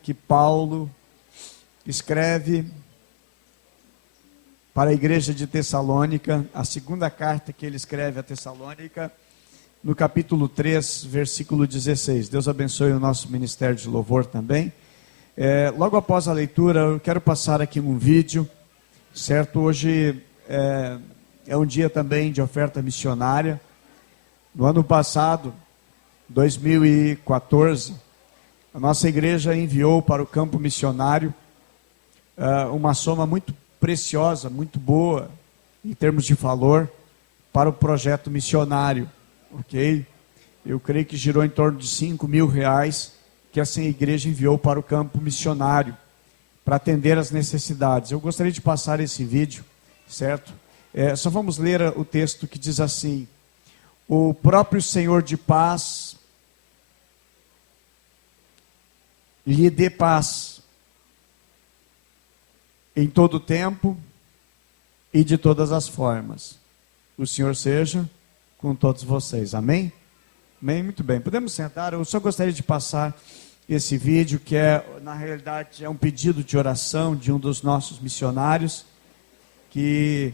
que Paulo escreve para a igreja de Tessalônica, a segunda carta que ele escreve a Tessalônica, no capítulo 3, versículo 16. Deus abençoe o nosso ministério de louvor também. Logo após a leitura, eu quero passar aqui um vídeo, certo? Hoje é um dia também de oferta missionária. No ano passado, 2014, a nossa igreja enviou para o campo missionário uma soma muito preciosa, muito boa, em termos de valor, para o projeto missionário, ok? Eu creio que girou em torno de R$5.000 que essa igreja enviou para o campo missionário, para atender as necessidades. Eu gostaria de passar esse vídeo, certo? Só vamos ler o texto que diz assim: o próprio Senhor de paz lhe dê paz em todo o tempo e de todas as formas. O Senhor seja com todos vocês. Amém? Amém? Muito bem. Podemos sentar? Eu só gostaria de passar esse vídeo, que na realidade, é um pedido de oração de um dos nossos missionários, que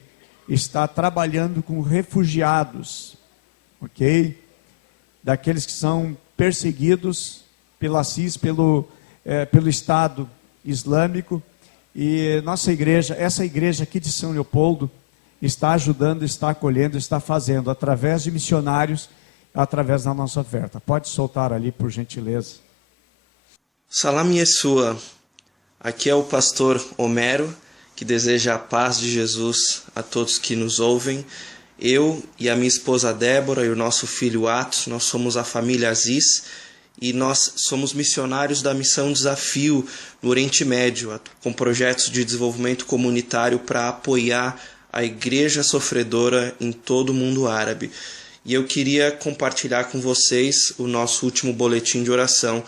está trabalhando com refugiados, ok? Daqueles que são perseguidos pela CIS, pelo Estado Islâmico. E nossa igreja, essa igreja aqui de São Leopoldo, está ajudando, está acolhendo, está fazendo, através de missionários, através da nossa oferta. Pode soltar ali, por gentileza. Salam Yeshua. Aqui é o pastor Homero, que deseja a paz de Jesus a todos que nos ouvem. Eu e a minha esposa Débora e o nosso filho Atos, nós somos a família Aziz, e nós somos missionários da Missão Desafio no Oriente Médio, com projetos de desenvolvimento comunitário para apoiar a igreja sofredora em todo o mundo árabe. E eu queria compartilhar com vocês o nosso último boletim de oração.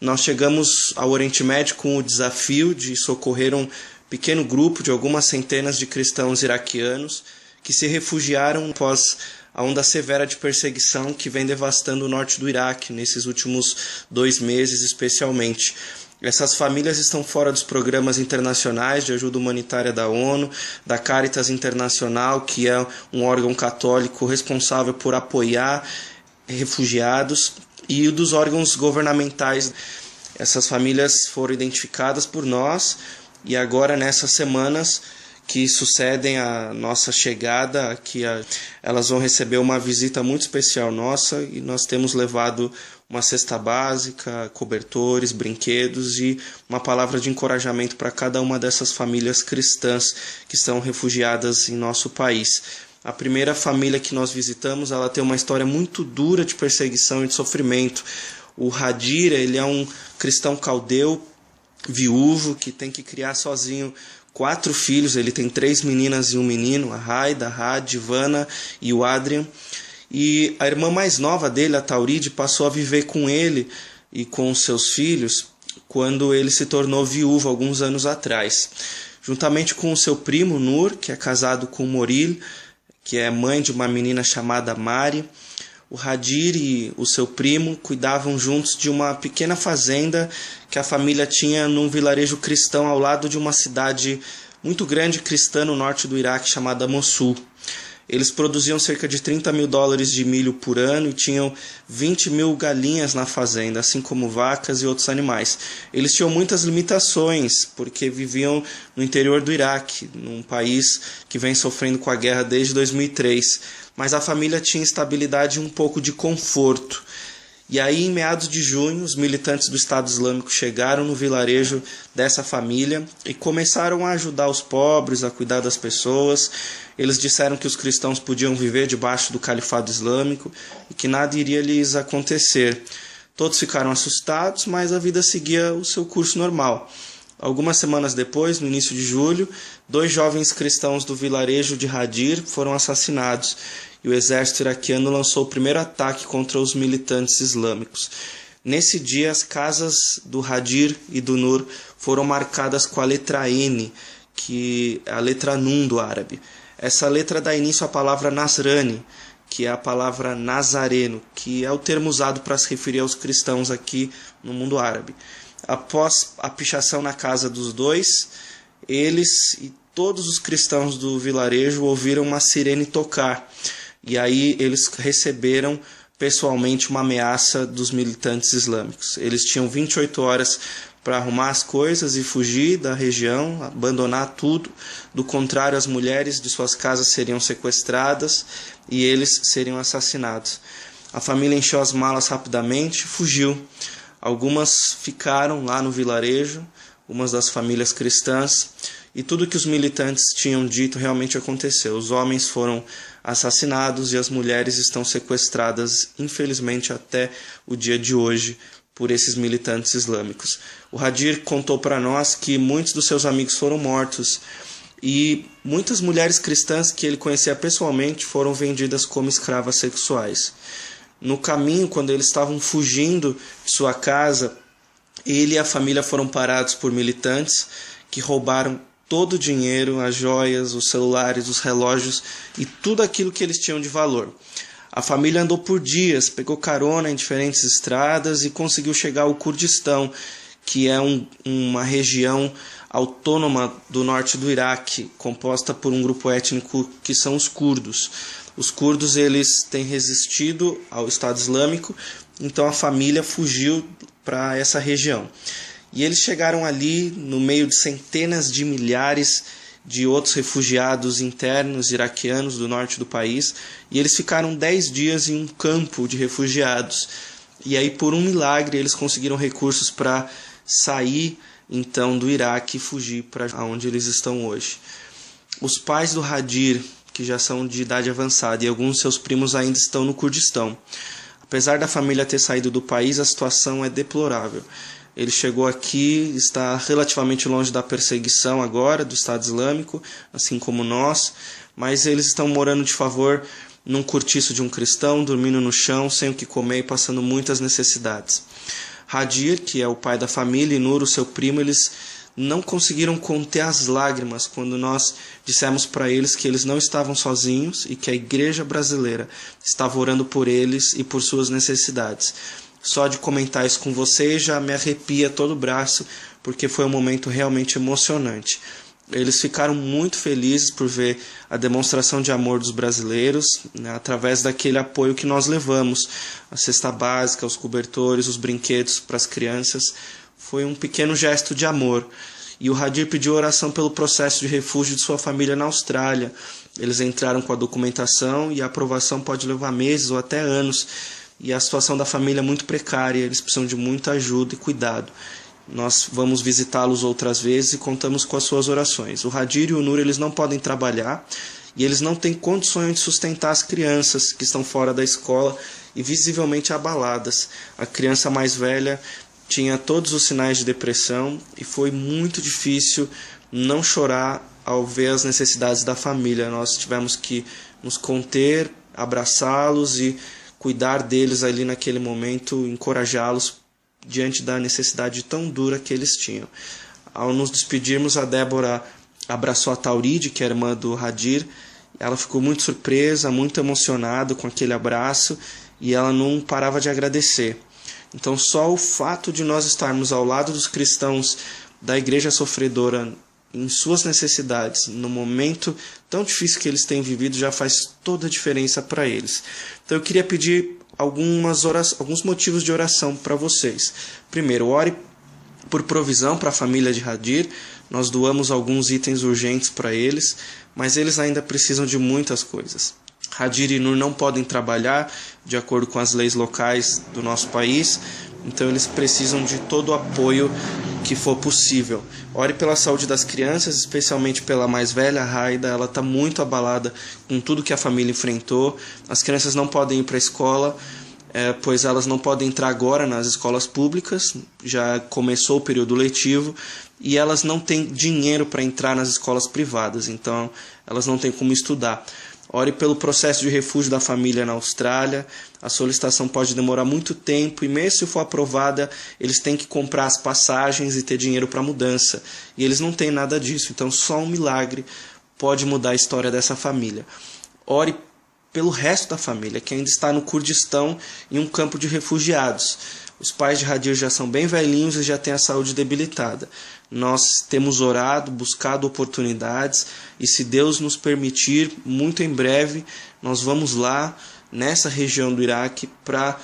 Nós chegamos ao Oriente Médio com o desafio de socorrer um pequeno grupo de algumas centenas de cristãos iraquianos que se refugiaram após a onda severa de perseguição que vem devastando o norte do Iraque, nesses últimos 2 meses especialmente. Essas famílias estão fora dos programas internacionais de ajuda humanitária da ONU, da Caritas Internacional, que é um órgão católico responsável por apoiar refugiados, e dos órgãos governamentais. Essas famílias foram identificadas por nós, e agora nessas semanas que sucedem a nossa chegada aqui, elas vão receber uma visita muito especial nossa, e nós temos levado uma cesta básica, cobertores, brinquedos e uma palavra de encorajamento para cada uma dessas famílias cristãs que estão refugiadas em nosso país. A primeira família que nós visitamos, ela tem uma história muito dura de perseguição e de sofrimento. O Hadir, ele é um cristão caldeu, viúvo, que tem que criar sozinho 4 filhos. Ele tem 3 meninas e um menino, a Raida, a Had, Ivana e o Adrian. E a irmã mais nova dele, a Tauride, passou a viver com ele e com os seus filhos quando ele se tornou viúvo alguns anos atrás. Juntamente com o seu primo Nur, que é casado com Moril, que é mãe de uma menina chamada Mari, o Hadir e o seu primo cuidavam juntos de uma pequena fazenda que a família tinha num vilarejo cristão ao lado de uma cidade muito grande cristã no norte do Iraque chamada Mossul. Eles produziam cerca de $30.000 de milho por ano e tinham 20.000 galinhas na fazenda, assim como vacas e outros animais. Eles tinham muitas limitações, porque viviam no interior do Iraque, num país que vem sofrendo com a guerra desde 2003. Mas a família tinha estabilidade e um pouco de conforto. E aí, em meados de junho, os militantes do Estado Islâmico chegaram no vilarejo dessa família e começaram a ajudar os pobres, a cuidar das pessoas. Eles disseram que os cristãos podiam viver debaixo do califado islâmico e que nada iria lhes acontecer. Todos ficaram assustados, mas a vida seguia o seu curso normal. Algumas semanas depois, no início de julho, 2 jovens cristãos do vilarejo de Hadir foram assassinados, e o exército iraquiano lançou o primeiro ataque contra os militantes islâmicos. Nesse dia, as casas do Hadir e do Nur foram marcadas com a letra N, que é a letra Nun do árabe. Essa letra dá início à palavra Nasrani, que é a palavra nazareno, que é o termo usado para se referir aos cristãos aqui no mundo árabe. após a pichação na casa dos dois, eles e todos os cristãos do vilarejo ouviram uma sirene tocar. E aí eles receberam pessoalmente uma ameaça dos militantes islâmicos. Eles tinham 28 horas para arrumar as coisas e fugir da região, abandonar tudo. Do contrário, as mulheres de suas casas seriam sequestradas e eles seriam assassinados. A família encheu as malas rapidamente e fugiu. Algumas ficaram lá no vilarejo, umas das famílias cristãs, e tudo que os militantes tinham dito realmente aconteceu. Os homens foram assassinados e as mulheres estão sequestradas, infelizmente, até o dia de hoje, por esses militantes islâmicos. O Hadir contou para nós que muitos dos seus amigos foram mortos e muitas mulheres cristãs que ele conhecia pessoalmente foram vendidas como escravas sexuais. No caminho, quando eles estavam fugindo de sua casa, ele e a família foram parados por militantes que roubaram todo o dinheiro, as joias, os celulares, os relógios e tudo aquilo que eles tinham de valor. A família andou por dias, pegou carona em diferentes estradas e conseguiu chegar ao Kurdistão, que é uma região autônoma do norte do Iraque, composta por um grupo étnico que são os curdos. Os curdos eles têm resistido ao Estado Islâmico, então a família fugiu para essa região. E eles chegaram ali no meio de centenas de milhares de outros refugiados internos iraquianos do norte do país, e eles ficaram 10 dias em um campo de refugiados. E aí, por um milagre, eles conseguiram recursos para sair então do Iraque e fugir para onde eles estão hoje. Os pais do Hadir, que já são de idade avançada, e alguns de seus primos ainda estão no Kurdistão. Apesar da família ter saído do país, a situação é deplorável. Ele chegou aqui, está relativamente longe da perseguição agora do Estado Islâmico, assim como nós, mas eles estão morando de favor num cortiço de um cristão, dormindo no chão, sem o que comer e passando muitas necessidades. Hadir, que é o pai da família, e Nur, o seu primo, eles não conseguiram conter as lágrimas quando nós dissemos para eles que eles não estavam sozinhos e que a igreja brasileira estava orando por eles e por suas necessidades. Só de comentar isso com vocês já me arrepia todo o braço, porque foi um momento realmente emocionante. Eles ficaram muito felizes por ver a demonstração de amor dos brasileiros, né, através daquele apoio que nós levamos, a cesta básica, os cobertores, os brinquedos para as crianças. Foi um pequeno gesto de amor. E o Hadir pediu oração pelo processo de refúgio de sua família na Austrália. Eles entraram com a documentação e a aprovação pode levar meses ou até anos. E a situação da família é muito precária, eles precisam de muita ajuda e cuidado. Nós vamos visitá-los outras vezes e contamos com as suas orações. O Hadir e o Nur, eles não podem trabalhar e eles não têm condições de sustentar as crianças que estão fora da escola e visivelmente abaladas. A criança mais velha tinha todos os sinais de depressão e foi muito difícil não chorar ao ver as necessidades da família. Nós tivemos que nos conter, abraçá-los e cuidar deles ali naquele momento, encorajá-los diante da necessidade tão dura que eles tinham. Ao nos despedirmos, a Débora abraçou a Tauride, que é a irmã do Hadir. Ela ficou muito surpresa, muito emocionada com aquele abraço e ela não parava de agradecer. Então só o fato de nós estarmos ao lado dos cristãos da igreja sofredora em suas necessidades, no momento tão difícil que eles têm vivido, já faz toda a diferença para eles. Então eu queria pedir alguns motivos de oração para vocês. Primeiro, ore por provisão para a família de Hadir. Nós doamos alguns itens urgentes para eles, mas eles ainda precisam de muitas coisas. Hadir e Nur não podem trabalhar de acordo com as leis locais do nosso país, então eles precisam de todo o apoio que for possível. Ore pela saúde das crianças, especialmente pela mais velha, a Raida. Ela está muito abalada com tudo que a família enfrentou. As crianças não podem ir para a escola, pois elas não podem entrar agora nas escolas públicas, já começou o período letivo, e elas não têm dinheiro para entrar nas escolas privadas, então elas não têm como estudar. Ore pelo processo de refúgio da família na Austrália. A solicitação pode demorar muito tempo e mesmo se for aprovada, eles têm que comprar as passagens e ter dinheiro para a mudança. E eles não têm nada disso, então só um milagre pode mudar a história dessa família. Ore pelo resto da família, que ainda está no Kurdistão, em um campo de refugiados. Os pais de Hadir já são bem velhinhos e já têm a saúde debilitada. Nós temos orado, buscado oportunidades e, se Deus nos permitir, muito em breve nós vamos lá nessa região do Iraque para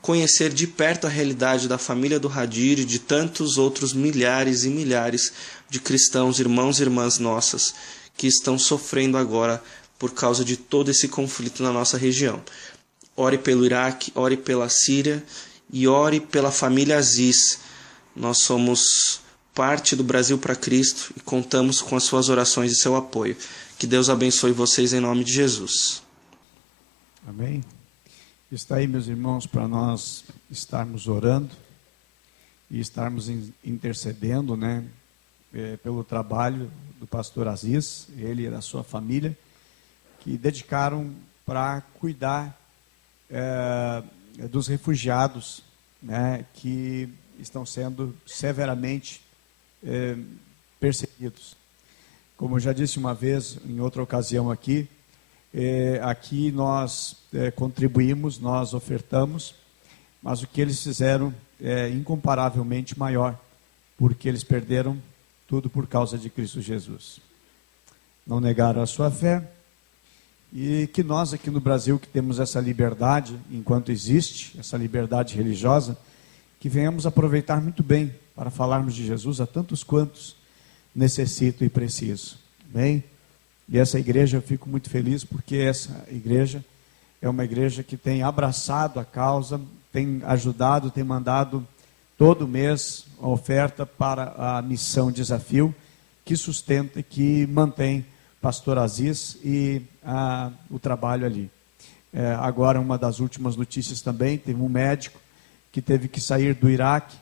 conhecer de perto a realidade da família do Hadir e de tantos outros milhares e milhares de cristãos, irmãos e irmãs nossas, que estão sofrendo agora por causa de todo esse conflito na nossa região. Ore pelo Iraque, ore pela Síria e ore pela família Aziz. Nós somos parte do Brasil para Cristo e contamos com as suas orações e seu apoio. Que Deus abençoe vocês em nome de Jesus. Amém. Está aí, meus irmãos, para nós estarmos orando e estarmos intercedendo, né, pelo trabalho do pastor Aziz, ele e da sua família, que dedicaram para cuidar dos refugiados, né, que estão sendo severamente perseguidos. Como eu já disse uma vez, em outra ocasião aqui, aqui nós contribuímos, nós ofertamos, mas o que eles fizeram é incomparavelmente maior, porque eles perderam tudo por causa de Cristo Jesus. Não negaram a sua fé, e que nós aqui no Brasil, que temos essa liberdade, enquanto existe, essa liberdade religiosa, que venhamos aproveitar muito bem para falarmos de Jesus a tantos quantos necessitam e precisam. Amém? E essa igreja, eu fico muito feliz, porque essa igreja é uma igreja que tem abraçado a causa, tem ajudado, tem mandado todo mês a oferta para a missão Desafio, que sustenta e que mantém pastor Aziz e o trabalho ali. Agora, uma das últimas notícias também, teve um médico que teve que sair do Iraque,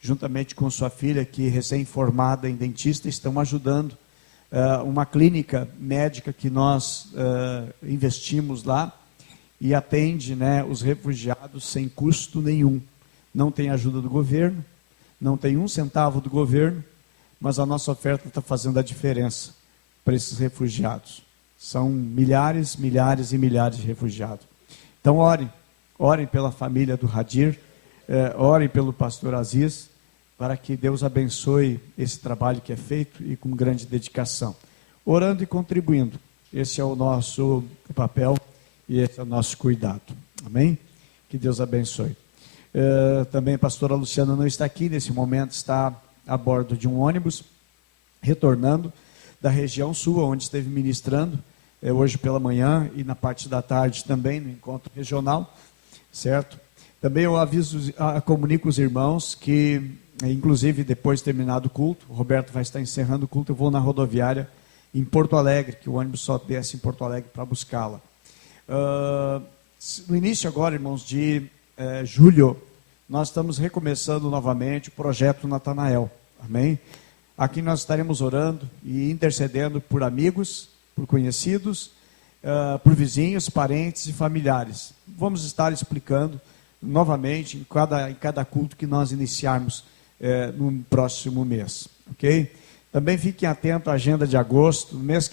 juntamente com sua filha, que recém-formada em dentista, estão ajudando uma clínica médica que nós investimos lá e atende, né, os refugiados sem custo nenhum. Não tem ajuda do governo, não tem um centavo do governo, mas a nossa oferta está fazendo a diferença para esses refugiados. São milhares, milhares e milhares de refugiados. Então orem pela família do Hadir, orem pelo pastor Aziz, para que Deus abençoe esse trabalho que é feito e com grande dedicação. Orando e contribuindo. Esse é o nosso papel e esse é o nosso cuidado. Amém? Que Deus abençoe. Também a pastora Luciana não está aqui, nesse momento está a bordo de um ônibus, retornando da região sul, onde esteve ministrando, hoje pela manhã e na parte da tarde também, no encontro regional, certo? Também eu comunico os irmãos que, inclusive depois de terminado o culto, o Roberto vai estar encerrando o culto, eu vou na rodoviária em Porto Alegre, que o ônibus só desce em Porto Alegre para buscá-la. No início agora, irmãos, de julho, nós estamos recomeçando novamente o projeto Natanael, amém? Aqui nós estaremos orando e intercedendo por amigos, por conhecidos, por vizinhos, parentes e familiares. Vamos estar explicando novamente em cada culto que nós iniciarmos no próximo mês, ok? Também fiquem atentos à agenda de agosto, mês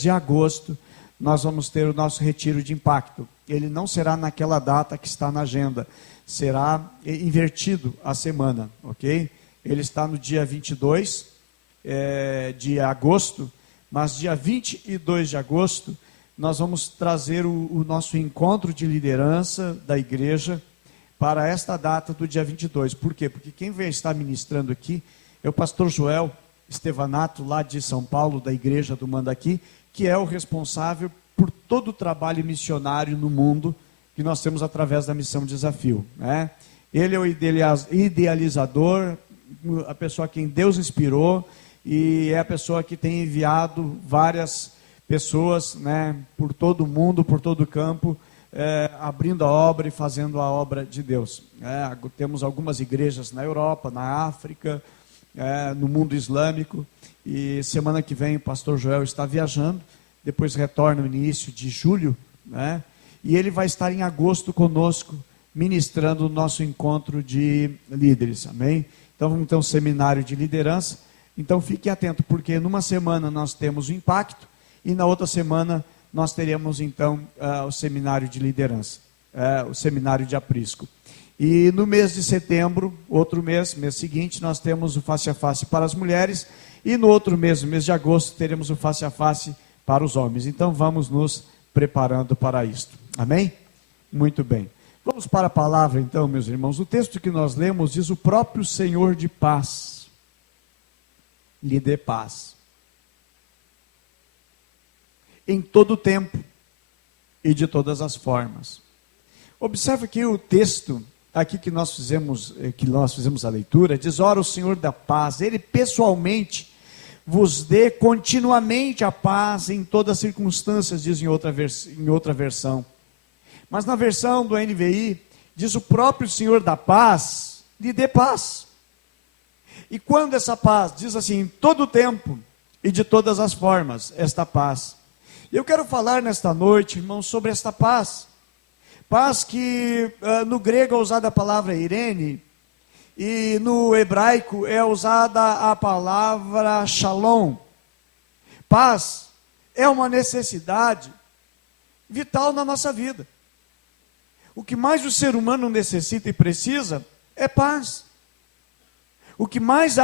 de agosto, nós vamos ter o nosso retiro de impacto. Ele não será naquela data que está na agenda, será invertido a semana, ok? Ele está no dia 22 de agosto, mas dia 22 de agosto, nós vamos trazer o nosso encontro de liderança da igreja para esta data do dia 22. Por quê? Porque quem vem estar ministrando aqui é o pastor Joel Estevanato, lá de São Paulo, da igreja do Mandaqui, que é o responsável por todo o trabalho missionário no mundo que nós temos através da Missão Desafio, né? Ele é o idealizador, a pessoa a quem Deus inspirou, e é a pessoa que tem enviado várias pessoas, né, por todo o mundo, por todo o campo, abrindo a obra e fazendo a obra de Deus. Temos algumas igrejas na Europa, na África, no mundo islâmico, e semana que vem o pastor Joel está viajando, depois retorna no início de julho, né, e ele vai estar em agosto conosco, ministrando o nosso encontro de líderes, amém? Então vamos ter um seminário de liderança, então fique atento, porque numa semana nós temos o impacto, e na outra semana nós teremos então o seminário de liderança. o seminário de aprisco. E no mês de setembro, outro mês seguinte, nós temos o face a face para as mulheres, e no outro mês, no mês de agosto, teremos o face a face para os homens. Então vamos nos preparando para isto. Amém? Muito bem. Vamos para a palavra então, meus irmãos. O texto que nós lemos diz: o próprio Senhor de paz lhe dê paz em todo o tempo e de todas as formas. Observe que o texto aqui que nós fizemos a leitura diz: ora, o Senhor da paz, Ele pessoalmente vos dê continuamente a paz em todas as circunstâncias, diz em outra versão. Mas na versão do NVI, diz: o próprio Senhor da paz lhe dê paz. E quando essa paz? Diz assim: em todo o tempo e de todas as formas, esta paz. E eu quero falar nesta noite, irmãos, sobre esta paz. Paz que no grego é usada a palavra eirene, e no hebraico é usada a palavra shalom. Paz é uma necessidade vital na nossa vida. O que mais o ser humano necessita e precisa é paz. O que mais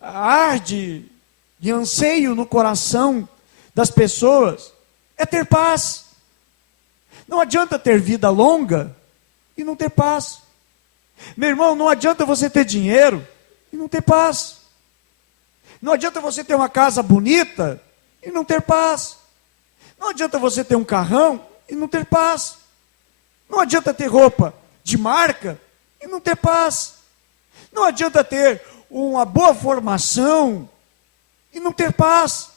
arde de anseio no coração das pessoas é ter paz. Não adianta ter vida longa e não ter paz. Meu irmão, não adianta você ter dinheiro e não ter paz. Não adianta você ter uma casa bonita e não ter paz. Não adianta você ter um carrão e não ter paz. Não adianta ter roupa de marca e não ter paz. Não adianta ter uma boa formação e não ter paz.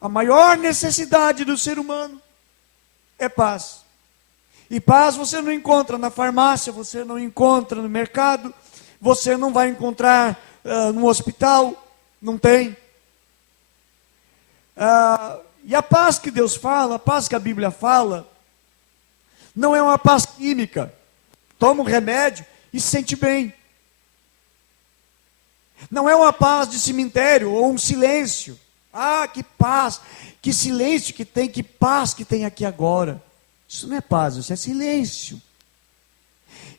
A maior necessidade do ser humano é paz. E paz você não encontra na farmácia, você não encontra no mercado, você não vai encontrar no hospital, não tem. E a paz que Deus fala, a paz que a Bíblia fala, não é uma paz química. Toma um remédio e se sente bem. Não é uma paz de cemitério ou um silêncio. Ah, que paz, que silêncio que tem, que paz que tem aqui agora. Isso não é paz, isso é silêncio.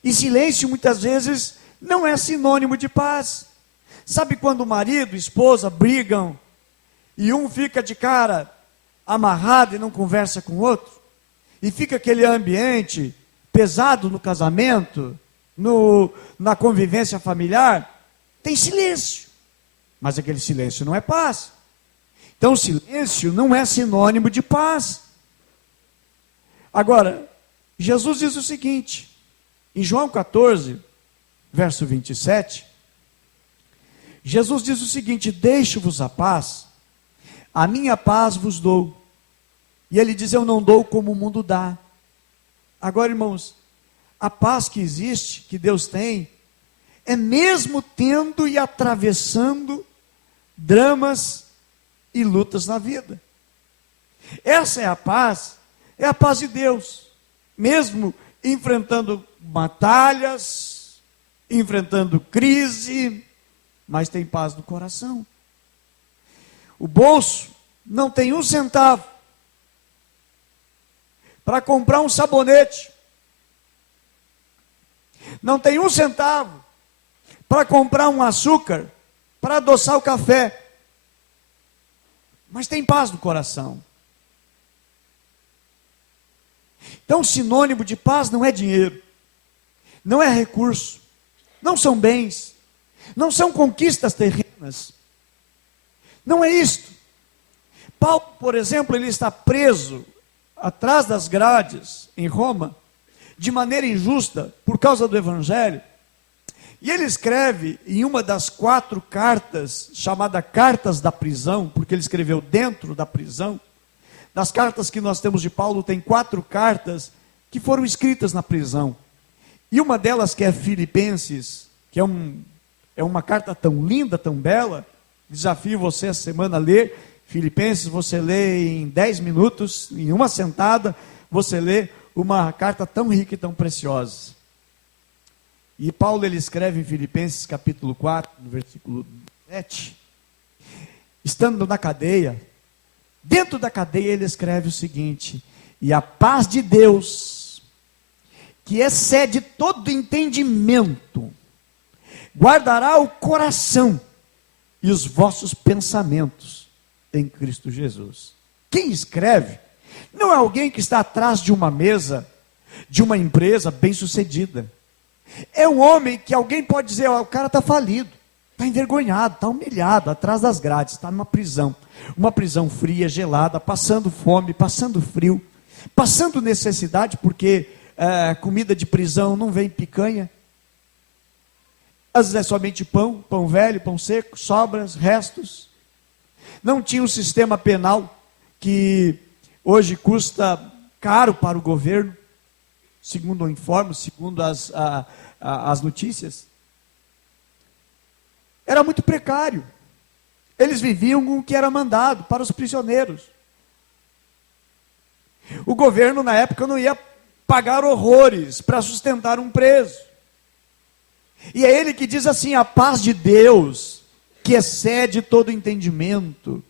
E silêncio muitas vezes não é sinônimo de paz. Sabe quando o marido e esposa brigam e um fica de cara amarrado e não conversa com o outro? E fica aquele ambiente pesado no casamento, na convivência familiar? Tem silêncio, mas aquele silêncio não é paz. Então silêncio não é sinônimo de paz. Agora, Jesus diz o seguinte, em João 14, verso 27, Jesus diz o seguinte: deixo-vos a paz, a minha paz vos dou. E ele diz: eu não dou como o mundo dá. Agora, irmãos, a paz que existe, que Deus tem, é mesmo tendo e atravessando dramas e lutas na vida. Essa é a paz de Deus, mesmo enfrentando batalhas, enfrentando crise, mas tem paz no coração. O bolso não tem um centavo para comprar um sabonete, não tem um centavo para comprar um açúcar, para adoçar o café, mas tem paz no coração. Então, sinônimo de paz não é dinheiro, não é recurso, não são bens, não são conquistas terrenas, não é isto. Paulo, por exemplo, ele está preso atrás das grades em Roma, de maneira injusta, por causa do Evangelho, e ele escreve em uma das 4 cartas, chamada Cartas da Prisão, porque ele escreveu dentro da prisão. Das cartas que nós temos de Paulo, tem 4 cartas que foram escritas na prisão. E uma delas, que é Filipenses, que é uma carta tão linda, tão bela, desafio você essa semana a ler Filipenses. Você lê em 10 minutos, em uma sentada, você lê uma carta tão rica e tão preciosa. E Paulo, ele escreve em Filipenses capítulo 4, no versículo 7, estando na cadeia, dentro da cadeia ele escreve o seguinte: E a paz de Deus, que excede todo entendimento, guardará o coração e os vossos pensamentos em Cristo Jesus. Quem escreve não é alguém que está atrás de uma mesa, de uma empresa bem-sucedida. É um homem que alguém pode dizer, o cara está falido, está envergonhado, está humilhado, atrás das grades, está numa prisão. Uma prisão fria, gelada, passando fome, passando frio, passando necessidade, porque comida de prisão não vem picanha. Às vezes é somente pão, pão velho, pão seco, sobras, restos. Não tinha um sistema penal que hoje custa caro para o governo, segundo o informe, segundo as notícias. Era muito precário. Eles viviam com o que era mandado para os prisioneiros. O governo, na época, não ia pagar horrores para sustentar um preso. E é ele que diz assim: a paz de Deus, que excede todo entendimento,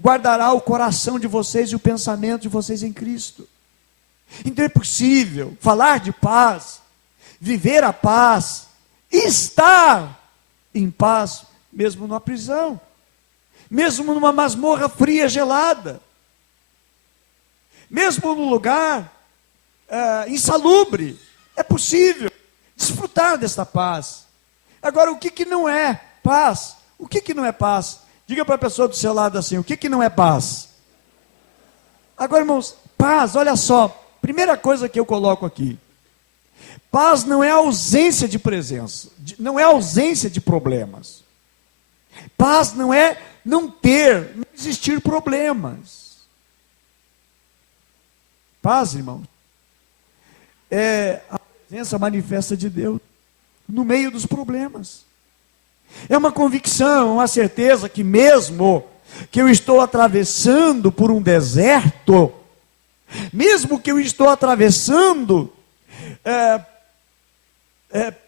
guardará o coração de vocês e o pensamento de vocês em Cristo. Então é possível falar de paz, viver a paz, estar em paz, mesmo numa prisão, mesmo numa masmorra fria, gelada, mesmo num lugar insalubre. É possível desfrutar desta paz. Agora, o que não é paz? O que não é paz? Diga para a pessoa do seu lado assim: o que não é paz? Agora, irmãos, paz, olha só, primeira coisa que eu coloco aqui: paz não é ausência de presença, não é ausência de problemas. Paz não é não existir problemas. Paz, irmãos, é a presença manifesta de Deus no meio dos problemas. É uma convicção, uma certeza que mesmo que eu estou atravessando por um deserto, mesmo que eu estou atravessando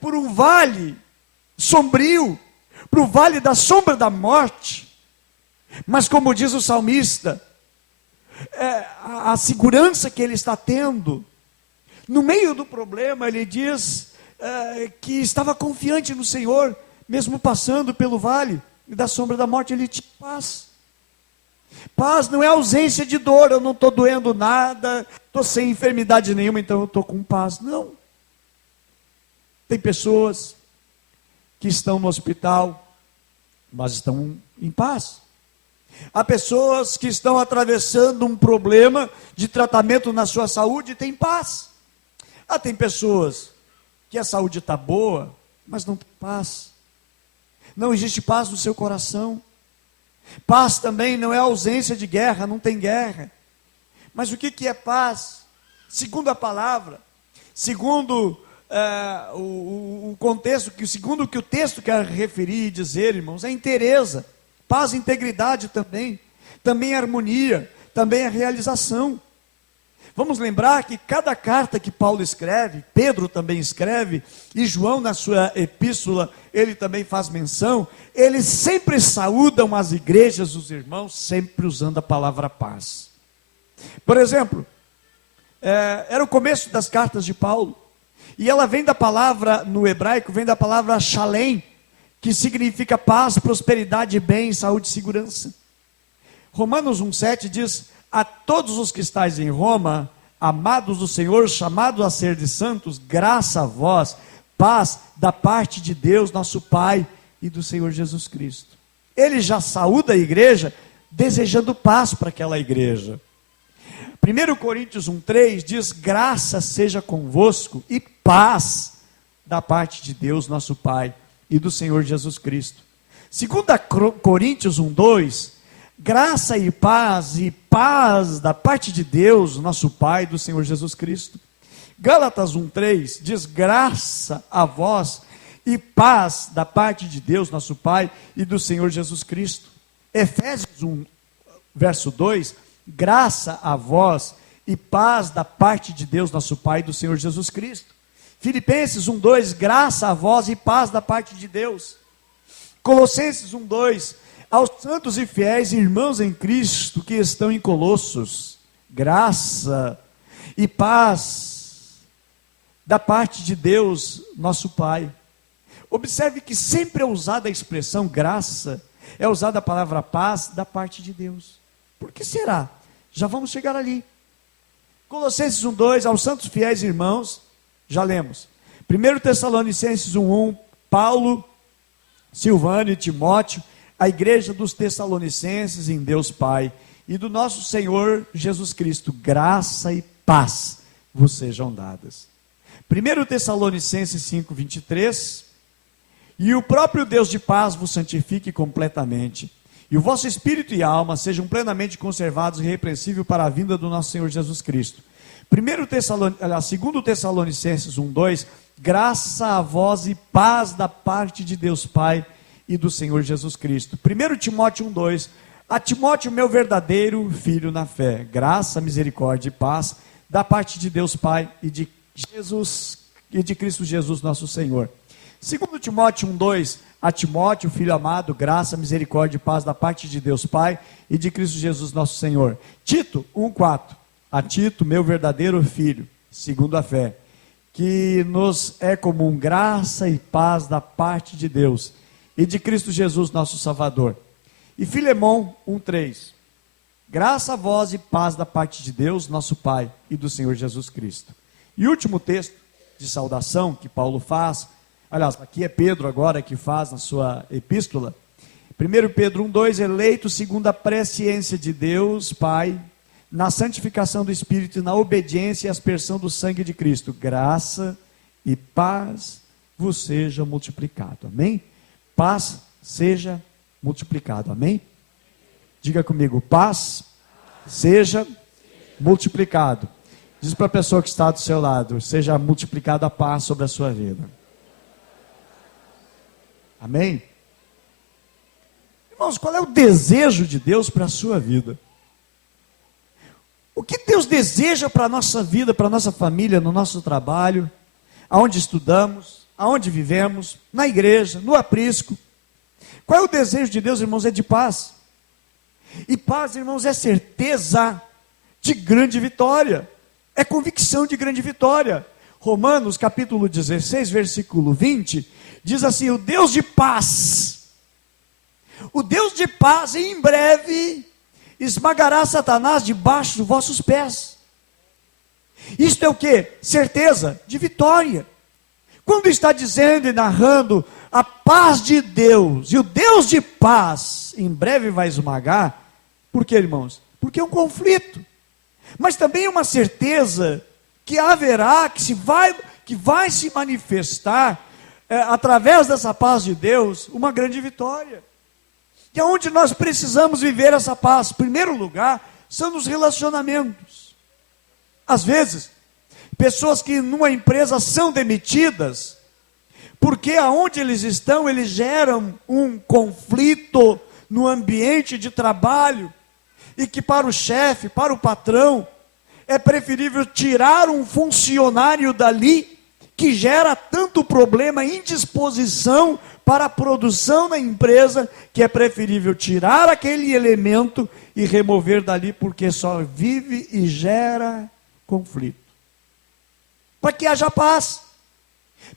por um vale sombrio, para o vale da sombra da morte, mas como diz o salmista, a segurança que ele está tendo, no meio do problema, ele diz que estava confiante no Senhor, mesmo passando pelo vale da sombra da morte, ele tinha paz. Paz não é ausência de dor, eu não estou doendo nada, estou sem enfermidade nenhuma, então eu estou com paz. Não. Tem pessoas que estão no hospital, mas estão em paz. Há pessoas que estão atravessando um problema de tratamento na sua saúde e têm paz. Tem pessoas que a saúde está boa, mas não tem paz. Não existe paz no seu coração. Paz também não é ausência de guerra, não tem guerra. Mas o que é paz? Segundo a palavra, segundo o contexto, segundo o que o texto quer referir e dizer, irmãos, é inteireza. Paz e integridade também harmonia, também a realização. Vamos lembrar que cada carta que Paulo escreve, Pedro também escreve, e João na sua epístola, ele também faz menção, eles sempre saúdam as igrejas, os irmãos, sempre usando a palavra paz. Por exemplo, era o começo das cartas de Paulo, e ela vem da palavra, no hebraico, vem da palavra shalem, que significa paz, prosperidade, bem, saúde e segurança. Romanos 1,7 diz: a todos os que estáis em Roma, amados do Senhor, chamados a ser de santos, graça a vós, paz da parte de Deus, nosso Pai, e do Senhor Jesus Cristo. Ele já saúda a igreja, desejando paz para aquela igreja. 1 Coríntios 1,3 diz: graça seja convosco e paz da parte de Deus, nosso Pai, e do Senhor Jesus Cristo. 2 Coríntios 1,2, graça e paz da parte de Deus, nosso Pai, do Senhor Jesus Cristo. Gálatas 1,3 diz: graça a vós e paz da parte de Deus, nosso Pai, e do Senhor Jesus Cristo. Efésios 1, verso 2, graça a vós e paz da parte de Deus, nosso Pai, e do Senhor Jesus Cristo. Filipenses 1,2, graça a vós e paz da parte de Deus. Colossenses 1,2, aos santos e fiéis irmãos em Cristo que estão em Colossos, graça e paz da parte de Deus, nosso Pai. Observe que sempre é usada a expressão graça, é usada a palavra paz da parte de Deus. Por que será? Já vamos chegar ali. Colossenses 1:2, aos santos fiéis irmãos, já lemos. 1 Tessalonicenses 1:1, Paulo, Silvano e Timóteo, a igreja dos Tessalonicenses em Deus Pai e do nosso Senhor Jesus Cristo, graça e paz vos sejam dadas. 1 Tessalonicenses 5:23, e o próprio Deus de paz vos santifique completamente, e o vosso espírito e alma sejam plenamente conservados e irrepreensíveis para a vinda do nosso Senhor Jesus Cristo. 2 Tessalonicenses 1:2, graça a vós e paz da parte de Deus Pai e do Senhor Jesus Cristo. 1 Timóteo 1:2, a Timóteo, meu verdadeiro filho na fé, graça, misericórdia e paz da parte de Deus Pai e de Jesus e de Cristo Jesus nosso Senhor. 2 Timóteo 1:2, a Timóteo, filho amado, graça, misericórdia e paz da parte de Deus Pai e de Cristo Jesus nosso Senhor. Tito 1:4, a Tito, meu verdadeiro filho, segundo a fé, que nos é comum graça e paz da parte de Deus e de Cristo Jesus nosso Salvador. E Filemão 1:3, graça a vós e paz da parte de Deus, nosso Pai e do Senhor Jesus Cristo. E o último texto de saudação que Paulo faz, aliás, aqui é Pedro agora que faz na sua epístola, 1 Pedro 1:2, eleito segundo a presciência de Deus, Pai, na santificação do Espírito e na obediência e aspersão do sangue de Cristo, graça e paz vos seja multiplicado, amém? Paz seja multiplicado, amém? Diga comigo, paz seja multiplicado. Diz para a pessoa que está do seu lado, seja multiplicada a paz sobre a sua vida. Amém? Irmãos, qual é o desejo de Deus para a sua vida? O que Deus deseja para a nossa vida, para a nossa família, no nosso trabalho, aonde estudamos, aonde vivemos, na igreja, no aprisco? Qual é o desejo de Deus, irmãos? É de paz. E paz, irmãos, é certeza de grande vitória. É convicção de grande vitória. Romanos capítulo 16, versículo 20, diz assim: o Deus de paz, em breve esmagará Satanás debaixo dos vossos pés. Isto é o que? Certeza de vitória. Quando está dizendo e narrando a paz de Deus, e o Deus de paz em breve vai esmagar, por quê, irmãos? Porque é um conflito, mas também é uma certeza que haverá, que vai se manifestar através dessa paz de Deus, uma grande vitória. E aonde nós precisamos viver essa paz? Em primeiro lugar, são nos relacionamentos. Às vezes, pessoas que numa empresa são demitidas, porque aonde eles estão, eles geram um conflito no ambiente de trabalho, e que para o chefe, para o patrão, é preferível tirar um funcionário dali, que gera tanto problema, indisposição para a produção da empresa, que é preferível tirar aquele elemento e remover dali, porque só vive e gera conflito. Para que haja paz.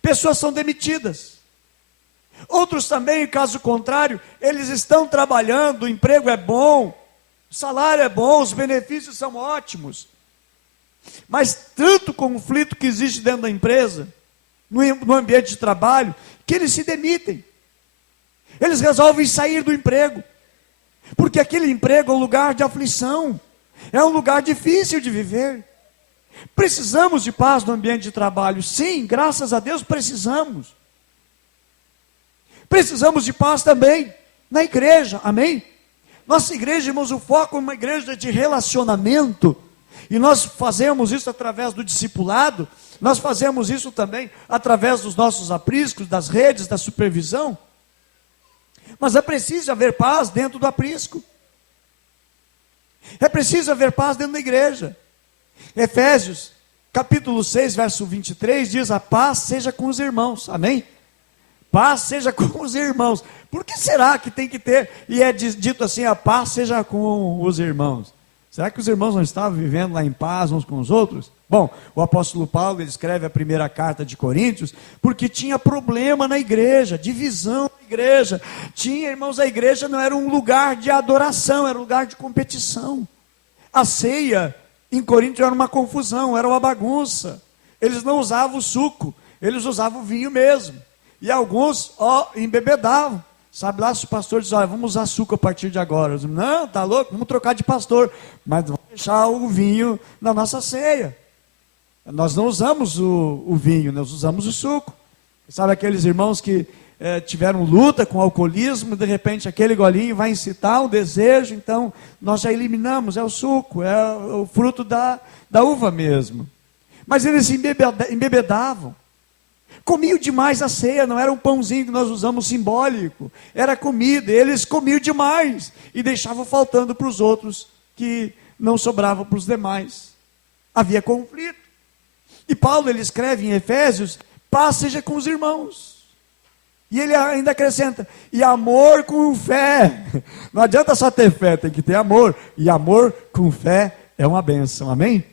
Pessoas são demitidas. Outros também, caso contrário, eles estão trabalhando, o emprego é bom, o salário é bom, os benefícios são ótimos. Mas tanto conflito que existe dentro da empresa, no ambiente de trabalho, que eles se demitem. Eles resolvem sair do emprego, porque aquele emprego é um lugar de aflição, é um lugar difícil de viver. Precisamos de paz no ambiente de trabalho, sim, graças a Deus precisamos. Precisamos de paz também na igreja, amém? Nossa igreja, irmãos, o foco é uma igreja de relacionamento, e nós fazemos isso através do discipulado, nós fazemos isso também através dos nossos apriscos, das redes, da supervisão. Mas é preciso haver paz dentro do aprisco. É preciso haver paz dentro da igreja. Efésios, capítulo 6, verso 23, diz: a paz seja com os irmãos, amém? Paz seja com os irmãos. Por que será que tem que ter, e é dito assim, a paz seja com os irmãos? Será que os irmãos não estavam vivendo lá em paz uns com os outros? Bom, o apóstolo Paulo, ele escreve a primeira carta de Coríntios, porque tinha problema na igreja, divisão na igreja. Tinha, irmãos, a igreja não era um lugar de adoração, era um lugar de competição. A ceia em Coríntios era uma confusão, era uma bagunça. Eles não usavam o suco, eles usavam o vinho mesmo. E alguns, embebedavam. Sabe lá, se o pastor diz, olha, vamos usar suco a partir de agora. Eu digo, não, tá louco, vamos trocar de pastor. Mas vamos deixar o vinho na nossa ceia. Nós não usamos o vinho, nós usamos o suco. Sabe aqueles irmãos que tiveram luta com o alcoolismo, de repente aquele golinho vai incitar um desejo, então nós já eliminamos, é o suco, é o fruto da uva mesmo. Mas eles se embebedavam. Comiam demais a ceia, não era um pãozinho que nós usamos simbólico, era comida, eles comiam demais e deixavam faltando para os outros, que não sobrava para os demais. Havia conflito. E Paulo, ele escreve em Efésios, paz seja com os irmãos. E ele ainda acrescenta, e amor com fé. Não adianta só ter fé, tem que ter amor. E amor com fé é uma bênção, amém?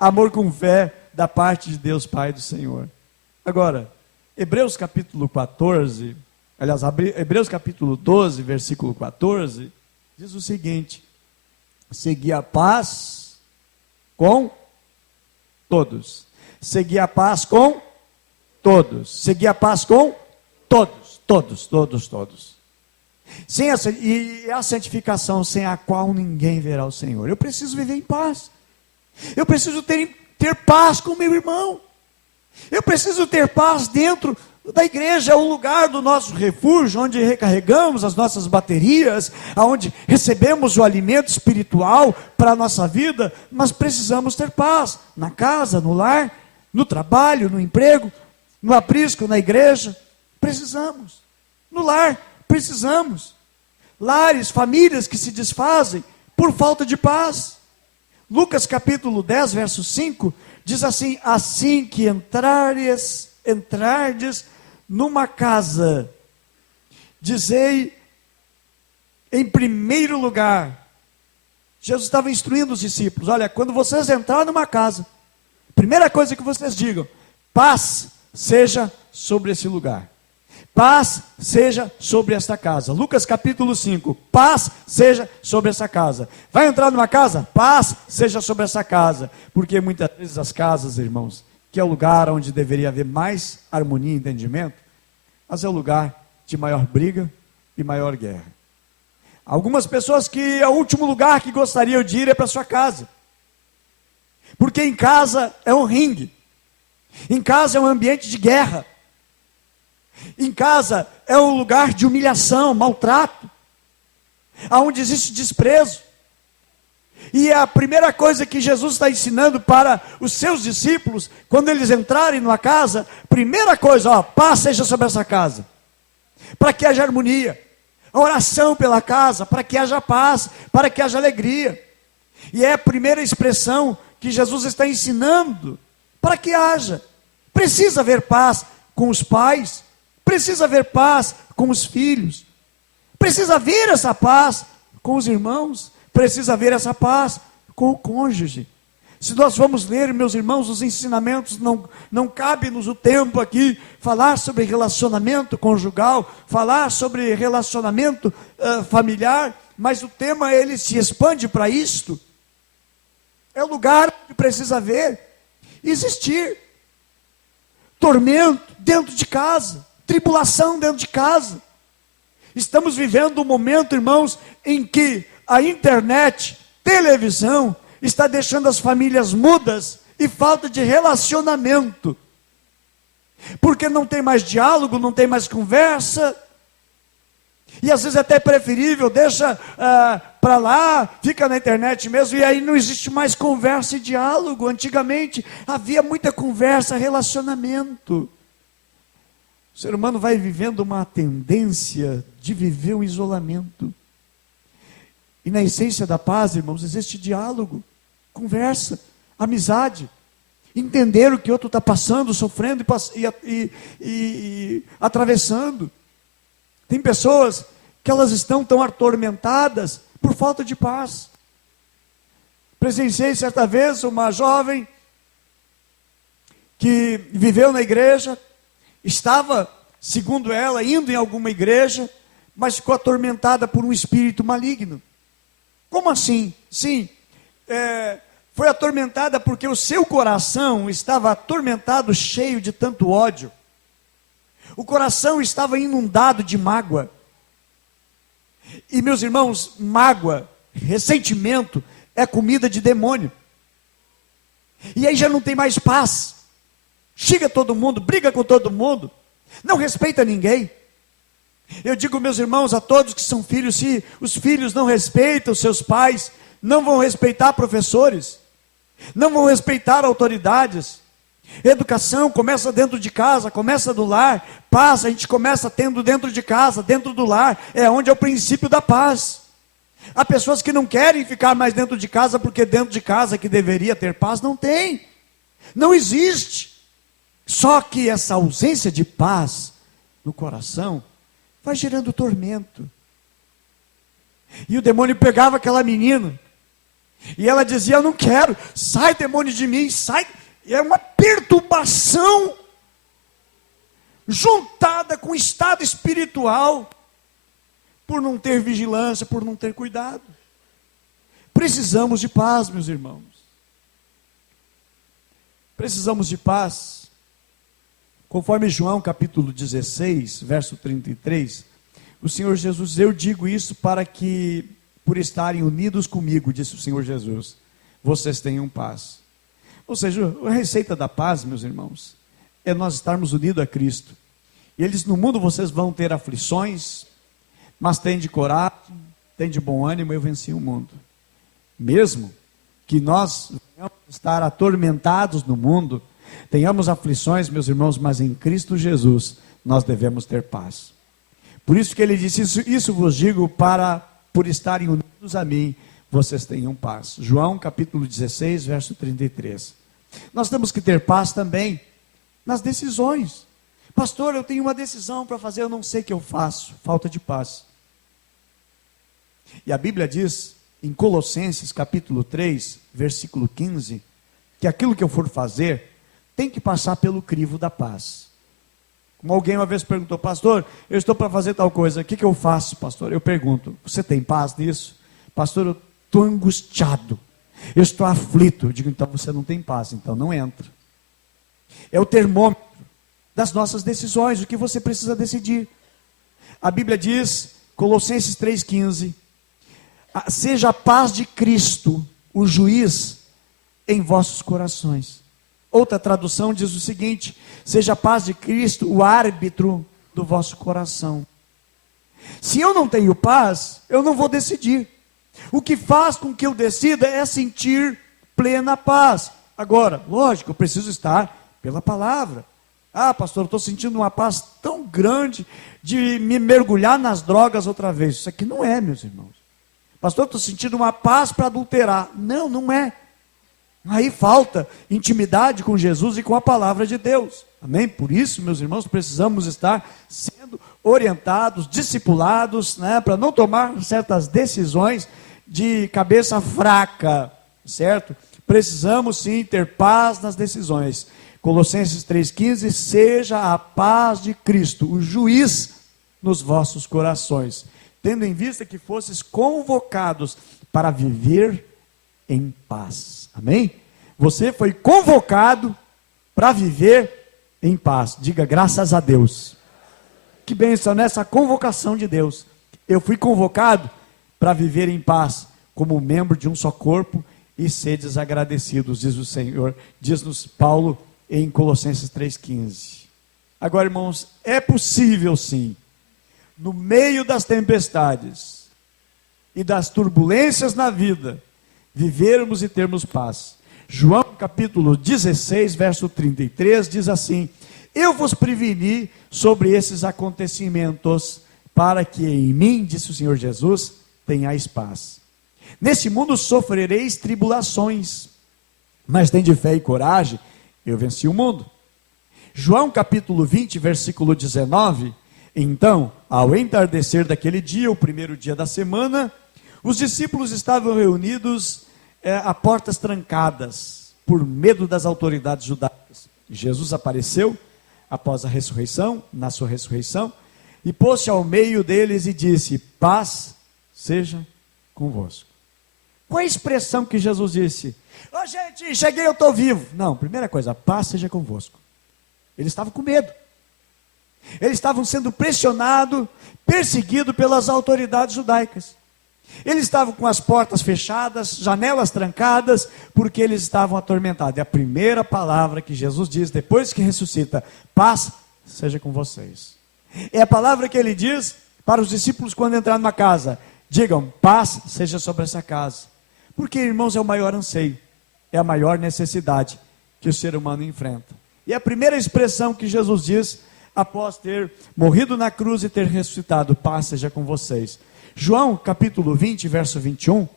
Amor com fé da parte de Deus Pai do Senhor. Agora, Hebreus capítulo 14, aliás, Hebreus capítulo 12, versículo 14, diz o seguinte: segui a paz com todos. Segui a paz com todos. Segui a paz com todos. E a santificação sem a qual ninguém verá o Senhor. Eu preciso viver em paz. Eu preciso ter paz com meu irmão. Eu preciso ter paz dentro da igreja, é o lugar do nosso refúgio, onde recarregamos as nossas baterias, onde recebemos o alimento espiritual para a nossa vida, mas precisamos ter paz na casa, no lar, no trabalho, no emprego, no aprisco, na igreja. Precisamos. No lar, precisamos. Lares, famílias que se desfazem por falta de paz. Lucas capítulo 10, verso 5, diz assim: assim que entrardes numa casa, dizei em primeiro lugar. Jesus estava instruindo os discípulos, olha, quando vocês entrarem numa casa, primeira coisa que vocês digam, paz seja sobre esse lugar. Paz seja sobre esta casa. Lucas capítulo 5, paz seja sobre essa casa. Vai entrar numa casa? Paz seja sobre essa casa. Porque muitas vezes as casas, irmãos, que é o lugar onde deveria haver mais harmonia e entendimento, mas é o lugar de maior briga e maior guerra. Algumas pessoas que é o último lugar que gostariam de ir é para sua casa. Porque em casa é um ringue. Em casa é um ambiente de guerra. Em casa é um lugar de humilhação, maltrato, onde existe desprezo. E a primeira coisa que Jesus está ensinando para os seus discípulos, quando eles entrarem numa casa, primeira coisa, paz seja sobre essa casa, para que haja harmonia, a oração pela casa, para que haja paz, para que haja alegria. E é a primeira expressão que Jesus está ensinando, para que haja. Precisa haver paz com os pais, precisa haver paz com os filhos, precisa haver essa paz com os irmãos, precisa haver essa paz com o cônjuge. Se nós vamos ler, meus irmãos, os ensinamentos, não cabe-nos o tempo aqui, falar sobre relacionamento conjugal, falar sobre relacionamento familiar, mas o tema ele se expande para isto. É o lugar que precisa haver, existir, tormento dentro de casa, tribulação dentro de casa. Estamos vivendo um momento, irmãos, em que a internet, televisão, está deixando as famílias mudas e falta de relacionamento. Porque não tem mais diálogo, não tem mais conversa. E às vezes é até preferível, deixa para lá, fica na internet mesmo, e aí não existe mais conversa e diálogo. Antigamente havia muita conversa, relacionamento. O ser humano vai vivendo uma tendência de viver o isolamento. E na essência da paz, irmãos, existe diálogo, conversa, amizade, entender o que o outro está passando, sofrendo e atravessando. Tem pessoas que elas estão tão atormentadas por falta de paz. Presenciei certa vez uma jovem que viveu na igreja, estava, segundo ela, indo em alguma igreja, mas ficou atormentada por um espírito maligno. Como assim? Sim, foi atormentada porque o seu coração estava atormentado, cheio de tanto ódio. O coração estava inundado de mágoa. E, meus irmãos, mágoa, ressentimento, é comida de demônio. E aí já não tem mais paz. Xinga todo mundo, briga com todo mundo, não respeita ninguém. Eu digo, meus irmãos, a todos que são filhos, se os filhos não respeitam seus pais, não vão respeitar professores, não vão respeitar autoridades. Educação começa dentro de casa, começa do lar. Paz a gente começa tendo dentro de casa, dentro do lar, é onde é o princípio da paz. Há pessoas que não querem ficar mais dentro de casa, porque dentro de casa que deveria ter paz, não tem, não existe. Só que essa ausência de paz no coração vai gerando tormento. E o demônio pegava aquela menina, e ela dizia: eu não quero, sai demônio de mim, sai. E é uma perturbação juntada com o estado espiritual, por não ter vigilância, por não ter cuidado. Precisamos de paz, meus irmãos. Precisamos de paz. Conforme João capítulo 16, verso 33, o Senhor Jesus diz: eu digo isso para que, por estarem unidos comigo, disse o Senhor Jesus, vocês tenham paz. Ou seja, a receita da paz, meus irmãos, é nós estarmos unidos a Cristo. E ele diz: no mundo vocês vão ter aflições, mas tem de coragem, tem de bom ânimo, eu venci o mundo. Mesmo que nós venhamos estar atormentados no mundo, tenhamos aflições, meus irmãos, mas em Cristo Jesus nós devemos ter paz. Por isso que ele disse: isso vos digo para, por estarem unidos a mim, vocês tenham paz. João capítulo 16, verso 33. Nós temos que ter paz também nas decisões. Pastor, eu tenho uma decisão para fazer, eu não sei o que eu faço. Falta de paz. E a Bíblia diz, em Colossenses capítulo 3, versículo 15, que aquilo que eu for fazer, tem que passar pelo crivo da paz. Como alguém uma vez perguntou: pastor, eu estou para fazer tal coisa, o que eu faço, pastor? Eu pergunto: você tem paz nisso? Pastor, eu estou angustiado, eu estou aflito. Eu digo: então você não tem paz, então não entra. É o termômetro das nossas decisões, o que você precisa decidir. A Bíblia diz, Colossenses 3,15, seja a paz de Cristo o juiz em vossos corações. Outra tradução diz o seguinte: seja a paz de Cristo o árbitro do vosso coração. Se eu não tenho paz, eu não vou decidir. O que faz com que eu decida é sentir plena paz. Agora, lógico, eu preciso estar pela palavra. Ah, pastor, eu estou sentindo uma paz tão grande de me mergulhar nas drogas outra vez. Isso aqui não é, meus irmãos. Pastor, eu estou sentindo uma paz para adulterar. Não, não é. Aí falta intimidade com Jesus e com a palavra de Deus. Amém? Por isso, meus irmãos, precisamos estar sendo orientados, discipulados, para não tomar certas decisões de cabeça fraca, certo? Precisamos sim ter paz nas decisões. Colossenses 3,15, seja a paz de Cristo o juiz nos vossos corações, tendo em vista que fosses convocados para viver em paz. Amém? Você foi convocado para viver em paz. Diga graças a Deus. Que bênção nessa convocação de Deus. Eu fui convocado para viver em paz, como membro de um só corpo, e sedes agradecidos, diz o Senhor, diz-nos Paulo em Colossenses 3,15. Agora, irmãos, é possível sim, no meio das tempestades e das turbulências na vida, vivermos e termos paz. João capítulo 16, verso 33, diz assim: eu vos preveni sobre esses acontecimentos, para que em mim, disse o Senhor Jesus, tenhais paz. Neste mundo sofrereis tribulações, mas tende fé e coragem, eu venci o mundo. João capítulo 20, versículo 19, então, ao entardecer daquele dia, o primeiro dia da semana, os discípulos estavam reunidos a portas trancadas, por medo das autoridades judaicas. Jesus apareceu após a ressurreição, na sua ressurreição, e pôs-se ao meio deles e disse: paz seja convosco. Qual é a expressão que Jesus disse? Ô gente, cheguei, eu estou vivo. Não, primeira coisa, paz seja convosco. Eles estavam com medo. Eles estavam sendo pressionados, perseguidos pelas autoridades judaicas. Eles estavam com as portas fechadas, janelas trancadas, porque eles estavam atormentados. E a primeira palavra que Jesus diz, depois que ressuscita: paz seja com vocês. É a palavra que ele diz para os discípulos quando entrar numa casa: digam, paz seja sobre essa casa. Porque, irmãos, é o maior anseio, é a maior necessidade que o ser humano enfrenta. E a primeira expressão que Jesus diz, após ter morrido na cruz e ter ressuscitado: paz seja com vocês. João capítulo 20, verso 21,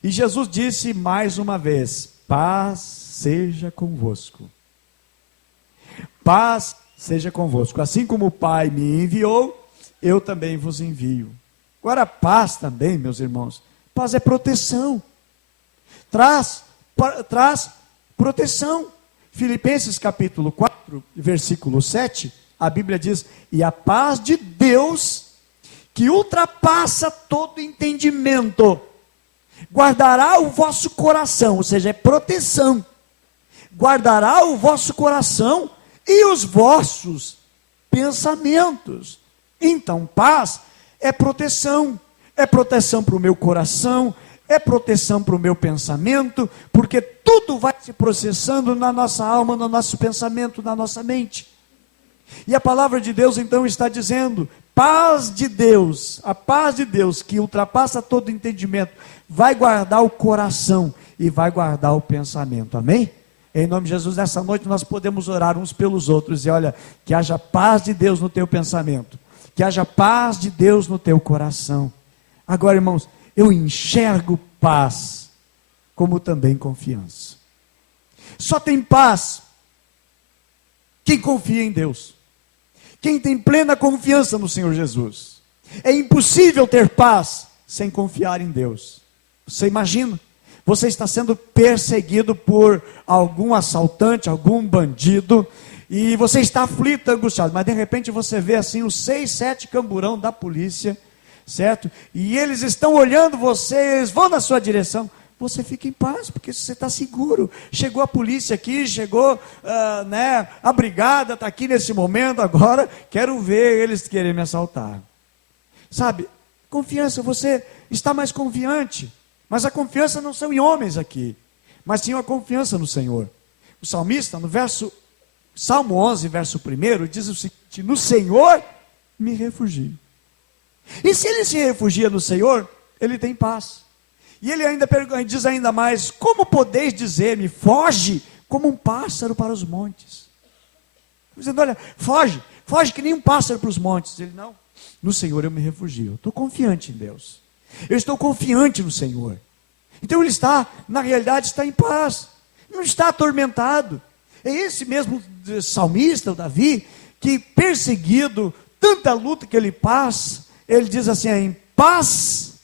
e Jesus disse mais uma vez: paz seja convosco. Paz seja convosco. Assim como o Pai me enviou, eu também vos envio. Agora, paz também, meus irmãos, paz é proteção. Traz proteção. Filipenses capítulo 4, versículo 7, a Bíblia diz: e a paz de Deus, que ultrapassa todo entendimento, guardará o vosso coração, ou seja, é proteção, guardará o vosso coração e os vossos pensamentos. Então, paz é proteção para o meu coração, é proteção para o meu pensamento, porque tudo vai se processando na nossa alma, no nosso pensamento, na nossa mente. E a palavra de Deus então está dizendo: paz de Deus, a paz de Deus que ultrapassa todo entendimento, vai guardar o coração e vai guardar o pensamento, amém? Em nome de Jesus, nessa noite nós podemos orar uns pelos outros, e olha, que haja paz de Deus no teu pensamento, que haja paz de Deus no teu coração. Agora, irmãos, eu enxergo paz, como também confiança. Só tem paz quem confia em Deus, quem tem plena confiança no Senhor Jesus. É impossível ter paz sem confiar em Deus. Você imagina, você está sendo perseguido por algum assaltante, algum bandido, e você está aflito, angustiado, mas de repente você vê assim os 6, 7 camburão da polícia, certo? E eles estão olhando você, eles vão na sua direção. Você fica em paz, porque você está seguro. Chegou a polícia aqui, chegou a brigada, está aqui nesse momento agora, quero ver eles querem me assaltar. Sabe, confiança, você está mais confiante, mas a confiança não são em homens aqui, mas sim a confiança no Senhor. O salmista, no Salmo 11, verso 1, diz o seguinte: no Senhor me refugio. E se ele se refugia no Senhor, ele tem paz. E ele ainda diz ainda mais: como podeis dizer-me, foge como um pássaro para os montes? Dizendo, olha, foge que nem um pássaro para os montes. Ele, não, no Senhor eu me refugio, eu estou confiante em Deus, eu estou confiante no Senhor. Então ele está, na realidade, está em paz, não está atormentado. É esse mesmo salmista, o Davi, que perseguido, tanta luta que ele passa, ele diz assim: em paz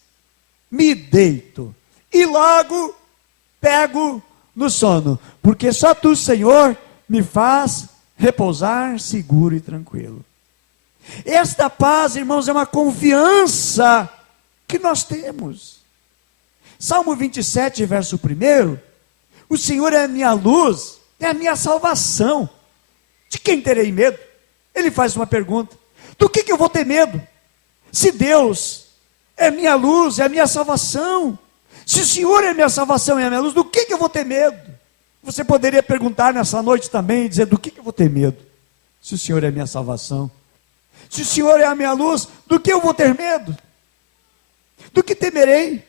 me deito, e logo pego no sono, porque só tu, Senhor, me faz repousar seguro e tranquilo. Esta paz, irmãos, é uma confiança que nós temos. Salmo 27, verso 1, o Senhor é a minha luz, é a minha salvação, de quem terei medo? Ele faz uma pergunta: do que eu vou ter medo? Se Deus é minha luz, é a minha salvação, se o Senhor é minha salvação e a minha luz, do que eu vou ter medo? Você poderia perguntar nessa noite também, dizer: do que eu vou ter medo? Se o Senhor é minha salvação, se o Senhor é a minha luz, do que eu vou ter medo? Do que temerei?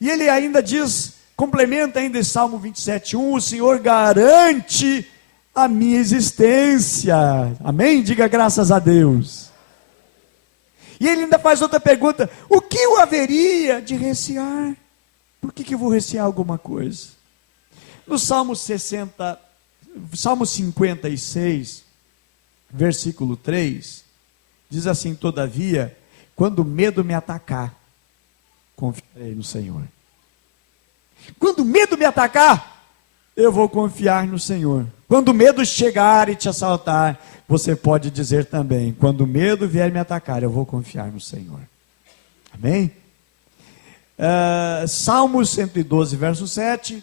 E ele ainda diz, complementa ainda em Salmo 27, 1, o Senhor garante a minha existência, amém? Diga graças a Deus. E ele ainda faz outra pergunta: o que eu haveria de recear? Por que eu vou recear alguma coisa? No Salmo 56, versículo 3, diz assim: todavia, quando o medo me atacar, confiarei no Senhor. Quando o medo me atacar, eu vou confiar no Senhor. Quando o medo chegar e te assaltar, você pode dizer também: quando o medo vier me atacar, eu vou confiar no Senhor. Amém? Salmos 112, verso 7.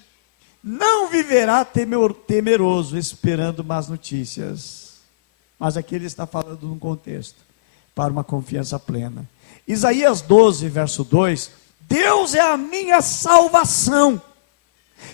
Não viverá temeroso, esperando más notícias. Mas aqui ele está falando num contexto, para uma confiança plena. Isaías 12, verso 2. Deus é a minha salvação.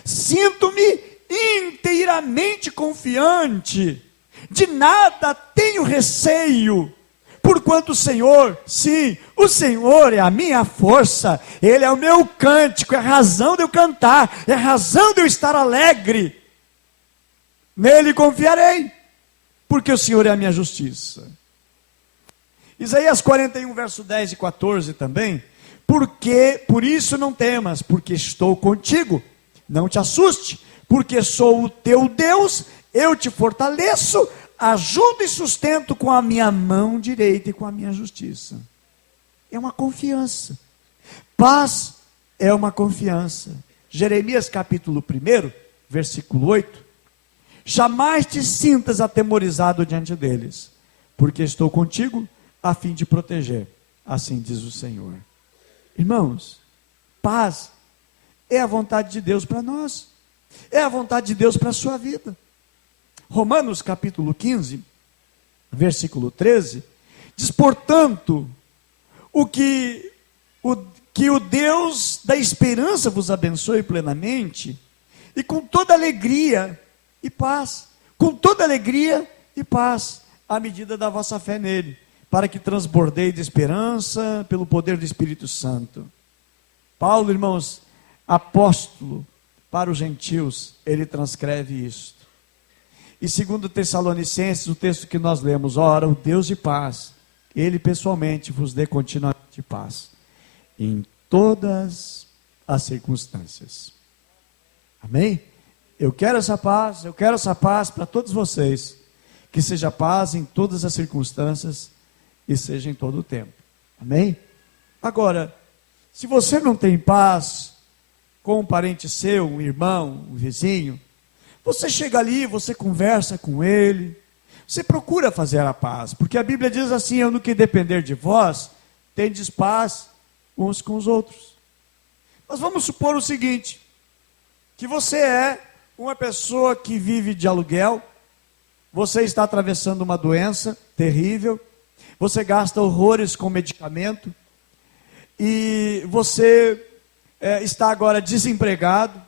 Sinto-me inteiramente confiante. De nada tenho receio. Porquanto o Senhor, sim, o Senhor é a minha força, Ele é o meu cântico, é a razão de eu cantar, é a razão de eu estar alegre. Nele confiarei, porque o Senhor é a minha justiça. Isaías 41, verso 10 e 14 também. Porque, por isso não temas, porque estou contigo, não te assuste, porque sou o teu Deus, eu te fortaleço, ajudo e sustento com a minha mão direita e com a minha justiça. É uma confiança. Paz é uma confiança. Jeremias capítulo 1, versículo 8. Jamais te sintas atemorizado diante deles, porque estou contigo a fim de proteger. Assim diz o Senhor. Irmãos, paz é a vontade de Deus para nós. É a vontade de Deus para a sua vida. Romanos capítulo 15, versículo 13, diz: portanto, que o Deus da esperança vos abençoe plenamente, e com toda alegria e paz, com toda alegria e paz, à medida da vossa fé nele, para que transbordeis de esperança pelo poder do Espírito Santo. Paulo, irmãos, apóstolo para os gentios, ele transcreve isto. E segundo Tessalonicenses, o texto que nós lemos: ora, o Deus de paz, Ele pessoalmente vos dê continuamente paz, em todas as circunstâncias. Amém? Eu quero essa paz para todos vocês, que seja paz em todas as circunstâncias e seja em todo o tempo. Amém? Agora, se você não tem paz com um parente seu, um irmão, um vizinho, você chega ali, você conversa com ele, você procura fazer a paz, porque a Bíblia diz assim: eu no que depender de vós, tendes paz uns com os outros. Mas vamos supor o seguinte, que você é uma pessoa que vive de aluguel, você está atravessando uma doença terrível, você gasta horrores com medicamento, e você está agora desempregado,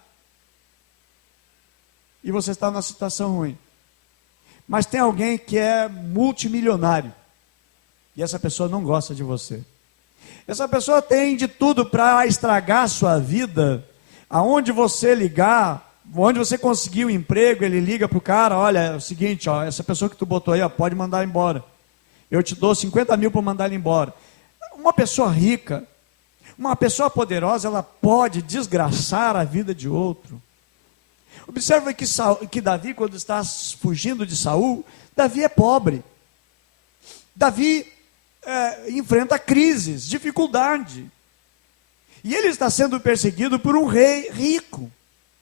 e você está numa situação ruim. Mas tem alguém que é multimilionário, e essa pessoa não gosta de você. Essa pessoa tem de tudo para estragar a sua vida. Aonde você ligar, onde você conseguir um emprego, ele liga para o cara: olha, é o seguinte, ó, essa pessoa que tu botou aí, ó, pode mandar embora. Eu te dou 50 mil para mandar ele embora. Uma pessoa rica, uma pessoa poderosa, ela pode desgraçar a vida de outro. Observa que Davi, quando está fugindo de Saul, Davi é pobre. Davi enfrenta crises, dificuldade. E ele está sendo perseguido por um rei rico.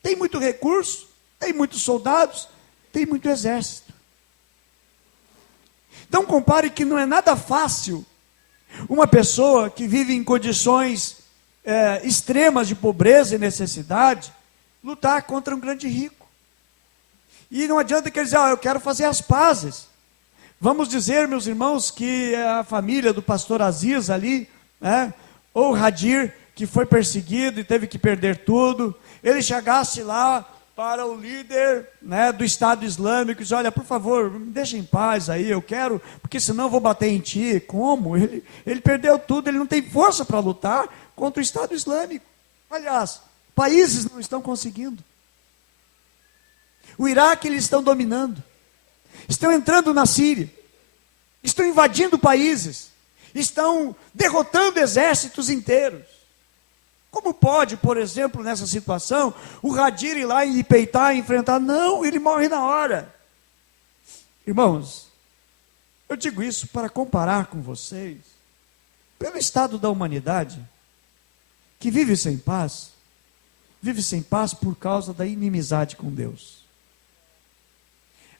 Tem muito recurso, tem muitos soldados, tem muito exército. Então compare que não é nada fácil uma pessoa que vive em condições extremas de pobreza e necessidade lutar contra um grande rico. E não adianta que ele dizer: eu quero fazer as pazes. Vamos dizer, meus irmãos, que a família do pastor Aziz ali, ou Hadir, que foi perseguido e teve que perder tudo, ele chegasse lá para o líder do Estado Islâmico e diz: olha, por favor, me deixa em paz aí, eu quero, porque senão eu vou bater em ti. Como? Ele perdeu tudo, ele não tem força para lutar contra o Estado Islâmico. Aliás, países não estão conseguindo. O Iraque eles estão dominando. Estão entrando na Síria. Estão invadindo países. Estão derrotando exércitos inteiros. Como pode, por exemplo, nessa situação, o Hadir ir lá e peitar e enfrentar? Não, ele morre na hora. Irmãos, eu digo isso para comparar com vocês, pelo estado da humanidade, que vive sem paz. vive sem paz por causa da inimizade com Deus.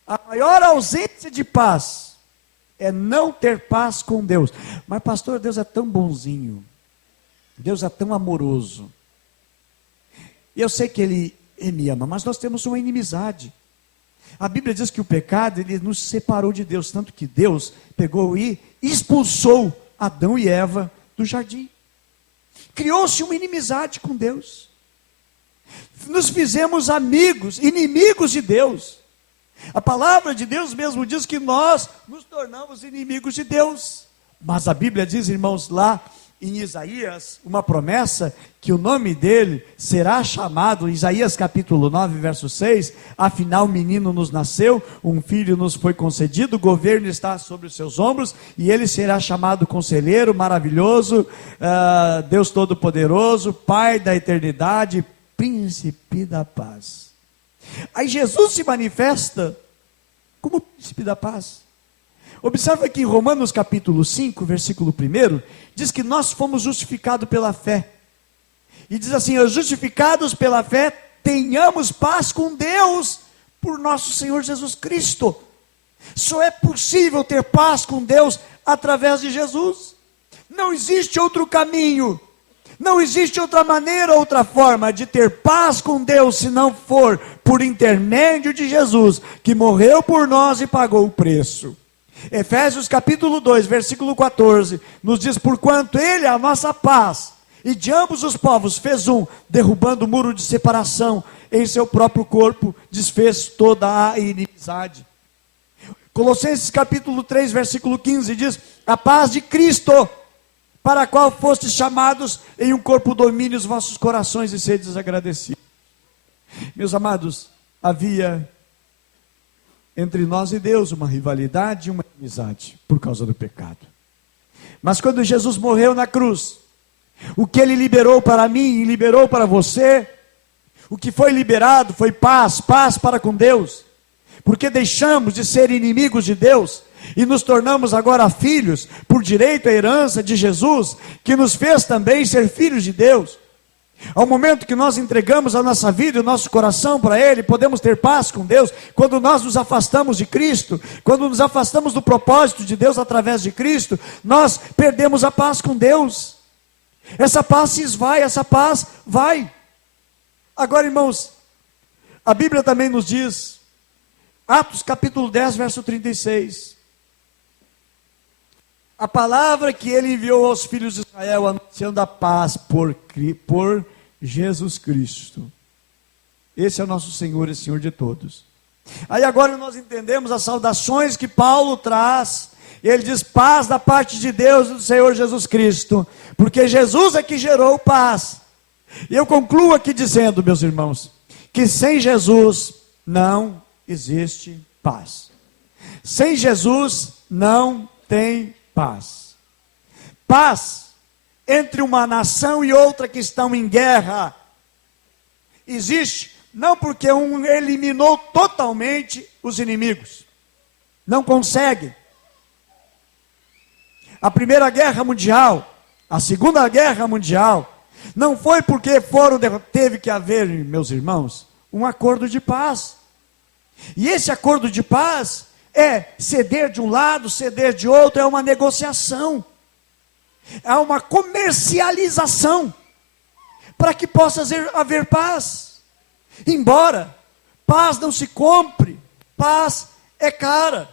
A maior ausência de paz é não ter paz com Deus. Mas pastor, Deus é tão bonzinho, Deus é tão amoroso, eu sei que Ele me ama, mas nós temos uma inimizade. A Bíblia diz que o pecado, ele nos separou de Deus, tanto que Deus pegou e expulsou Adão e Eva do jardim. Criou-se uma inimizade com Deus. Nos fizemos amigos, inimigos de Deus. A palavra de Deus mesmo diz que nós nos tornamos inimigos de Deus. Mas a Bíblia diz, irmãos, lá em Isaías, uma promessa, que o nome dele será chamado, Isaías capítulo 9, verso 6, afinal menino nos nasceu, um filho nos foi concedido, o governo está sobre os seus ombros, e ele será chamado Conselheiro, Maravilhoso, Deus Todo-Poderoso, Pai da Eternidade, Príncipe da Paz. Aí Jesus se manifesta como Príncipe da Paz. Observa que em Romanos capítulo 5, versículo 1, diz que nós fomos justificados pela fé. E diz assim, justificados pela fé, tenhamos paz com Deus, por nosso Senhor Jesus Cristo. Só é possível ter paz com Deus através de Jesus. Não existe outro caminho, não existe outra maneira, outra forma de ter paz com Deus, se não for por intermédio de Jesus, que morreu por nós e pagou o preço. Efésios capítulo 2, versículo 14, nos diz, porquanto Ele é a nossa paz, e de ambos os povos fez um, derrubando o muro de separação, em seu próprio corpo, desfez toda a inimizade. Colossenses capítulo 3, versículo 15, diz, a paz de Cristo, para a qual fostes chamados, em um corpo domine os vossos corações e sedes agradecidos. Meus amados, havia entre nós e Deus uma rivalidade e uma inimizade por causa do pecado. Mas quando Jesus morreu na cruz, o que Ele liberou para mim e liberou para você, o que foi liberado foi paz, paz para com Deus, porque deixamos de ser inimigos de Deus e nos tornamos agora filhos, por direito à herança de Jesus, que nos fez também ser filhos de Deus. Ao momento que nós entregamos a nossa vida e o nosso coração para Ele, podemos ter paz com Deus. Quando nós nos afastamos de Cristo, quando nos afastamos do propósito de Deus através de Cristo, nós perdemos a paz com Deus. Essa paz se esvai, essa paz vai. Agora, irmãos, a Bíblia também nos diz, Atos capítulo 10, verso 36, a palavra que Ele enviou aos filhos de Israel, anunciando a paz por Jesus Cristo. Esse é o nosso Senhor e Senhor de todos. Aí agora nós entendemos as saudações que Paulo traz. Ele diz, paz da parte de Deus e do Senhor Jesus Cristo, porque Jesus é que gerou paz. E eu concluo aqui dizendo, meus irmãos, que sem Jesus não existe paz. Sem Jesus não tem paz. Paz entre uma nação e outra que estão em guerra existe, não porque um eliminou totalmente os inimigos, não consegue. A Primeira Guerra Mundial, a Segunda Guerra Mundial, não foi porque teve que haver, meus irmãos, um acordo de paz. E esse acordo de paz é ceder de um lado, ceder de outro, é uma negociação, é uma comercialização, para que possa haver paz. Embora paz não se compre, paz é cara,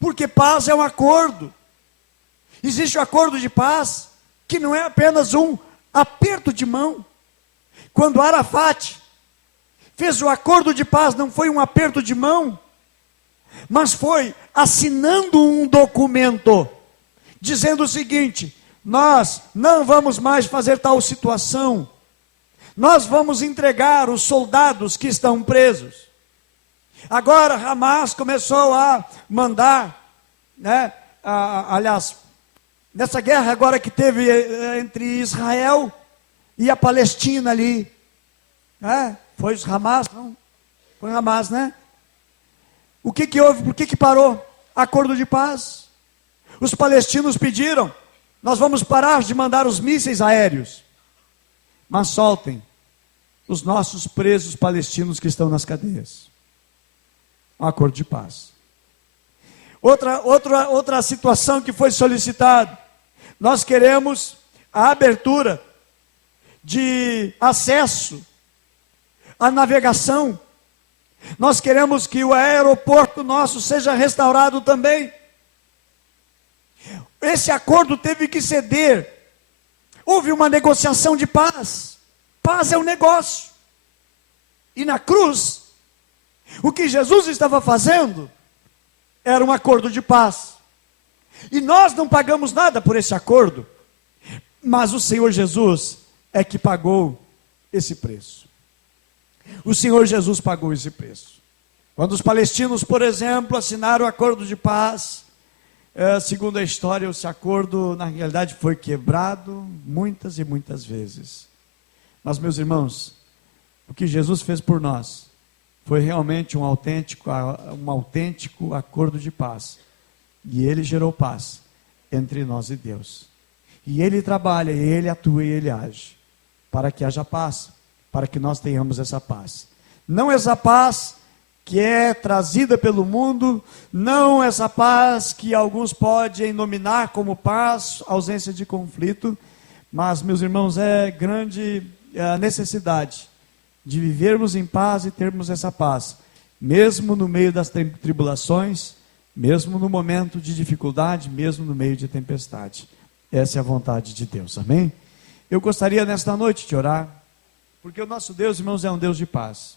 porque paz é um acordo. Existe o acordo de paz, que não é apenas um aperto de mão. Quando Arafat fez o acordo de paz, não foi um aperto de mão, mas foi assinando um documento, dizendo o seguinte, nós não vamos mais fazer tal situação, nós vamos entregar os soldados que estão presos. Agora Hamas começou a mandar, aliás, nessa guerra agora que teve entre Israel e a Palestina ali, foi os Hamas, não? Foi Hamas, né? O que houve? Por que parou? Acordo de paz. Os palestinos pediram, nós vamos parar de mandar os mísseis aéreos, mas soltem os nossos presos palestinos que estão nas cadeias. Um acordo de paz. Outra situação que foi solicitada. Nós queremos a abertura de acesso à navegação. Nós queremos que o aeroporto nosso seja restaurado também. Esse acordo teve que ceder. Houve uma negociação de paz. Paz é um negócio. E na cruz, o que Jesus estava fazendo era um acordo de paz. E nós não pagamos nada por esse acordo, mas o Senhor Jesus é que pagou esse preço. O Senhor Jesus pagou esse preço. Quando os palestinos, por exemplo, assinaram o acordo de paz, segundo a história, esse acordo, na realidade, foi quebrado muitas e muitas vezes. Mas, meus irmãos, o que Jesus fez por nós foi realmente um autêntico acordo de paz. E Ele gerou paz entre nós e Deus. E Ele trabalha, e Ele atua, e Ele age, para que haja paz, para que nós tenhamos essa paz. Não essa paz que é trazida pelo mundo, não essa paz que alguns podem nominar como paz, ausência de conflito, mas, meus irmãos, é grande a necessidade de vivermos em paz e termos essa paz, mesmo no meio das tribulações, mesmo no momento de dificuldade, mesmo no meio de tempestade. Essa é a vontade de Deus, amém? Eu gostaria nesta noite de orar, porque o nosso Deus, irmãos, é um Deus de paz.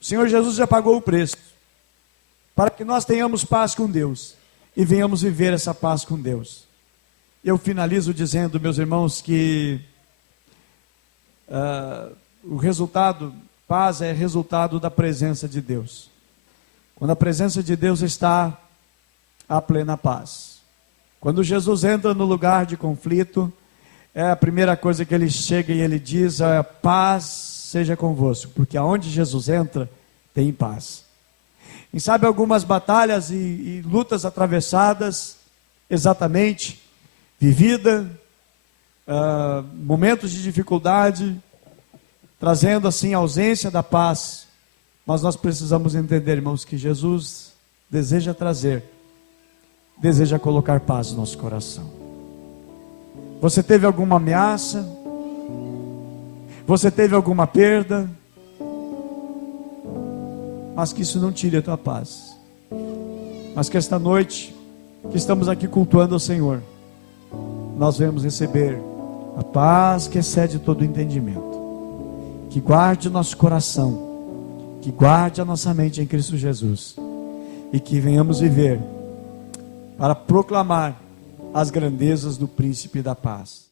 O Senhor Jesus já pagou o preço, para que nós tenhamos paz com Deus, e venhamos viver essa paz com Deus. Eu finalizo dizendo, meus irmãos, que o resultado, paz é resultado da presença de Deus. Quando a presença de Deus está, há plena paz. Quando Jesus entra no lugar de conflito, a primeira coisa que ele chega e ele diz é: paz seja convosco, porque aonde Jesus entra, tem paz. E sabe, algumas batalhas e lutas atravessadas, exatamente, vivida, momentos de dificuldade, trazendo assim a ausência da paz, mas nós precisamos entender, irmãos, que Jesus deseja colocar paz no nosso coração. Você teve alguma ameaça? Você teve alguma perda? Mas que isso não tire a tua paz. Mas que esta noite, que estamos aqui cultuando ao Senhor, nós venhamos receber a paz que excede todo o entendimento. Que guarde o nosso coração, que guarde a nossa mente em Cristo Jesus, e que venhamos viver para proclamar as grandezas do Príncipe da Paz.